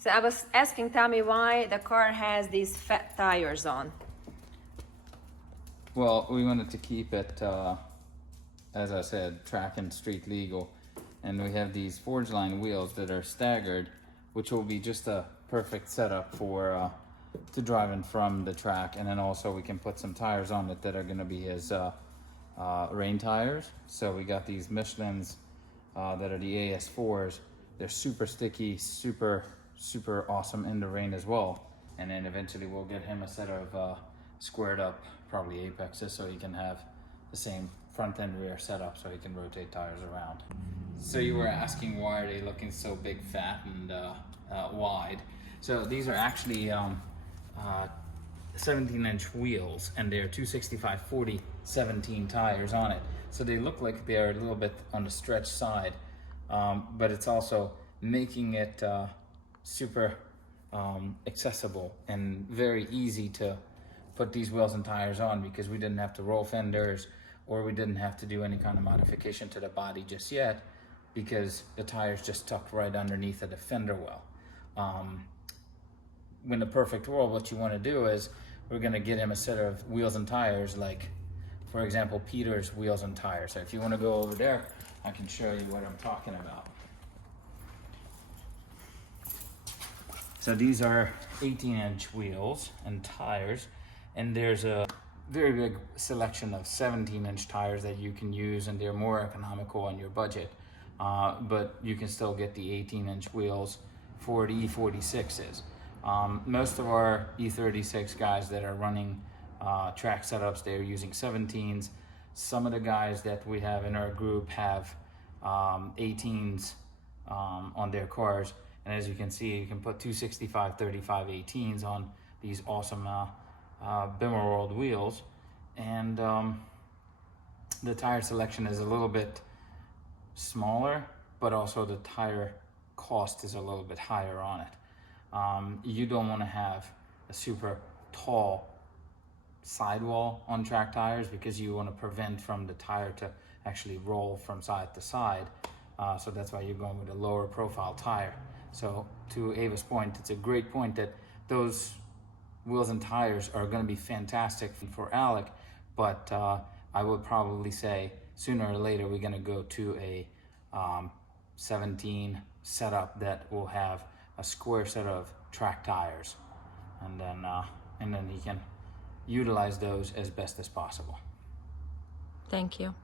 So I was asking Tommy why the car has these fat tires on. Well, we wanted to keep it, as I said, track and street legal. And we have these forge line wheels that are staggered, which will be just a perfect setup for to driving from the track. And then also we can put some tires on it that are going to be his rain tires. So we got these Michelins that are the AS4s. They're super sticky, super awesome in the rain as well. And then eventually we'll get him a set of squared up, probably Apexes, so he can have the same front and rear setup so he can rotate tires around. So you were asking why are they looking so big, fat, and wide. So these are actually 17-inch wheels, and they're 265/40 17 tires on it. So they look like they're a little bit on the stretch side, but it's also making it super accessible and very easy to put these wheels and tires on, because we didn't have to roll fenders or we didn't have to do any kind of modification to the body just yet, because the tires just tucked right underneath of the fender well. In the perfect world, what you want to do is we're going to get him a set of wheels and tires, like for example Peter's wheels and tires. So if you want to go over there, I can show you what I'm talking about. So these are 18-inch wheels and tires, and there's a very big selection of 17-inch tires that you can use, and they're more economical on your budget. But you can still get the 18-inch wheels for the E46s. Most of our E36 guys that are running track setups, they're using 17s. Some of the guys that we have in our group have 18s on their cars. And as you can see, you can put 265/35 18s on these awesome Bimmerworld wheels. And the tire selection is a little bit smaller, but also the tire cost is a little bit higher on it. You don't want to have a super tall sidewall on track tires, because you want to prevent from the tire to actually roll from side to side. So that's why you're going with a lower profile tire. So to Ava's point, it's a great point that those wheels and tires are going to be fantastic for Alec, but I would probably say sooner or later we're going to go to a 17 setup that will have a square set of track tires, and then he can utilize those as best as possible. Thank you.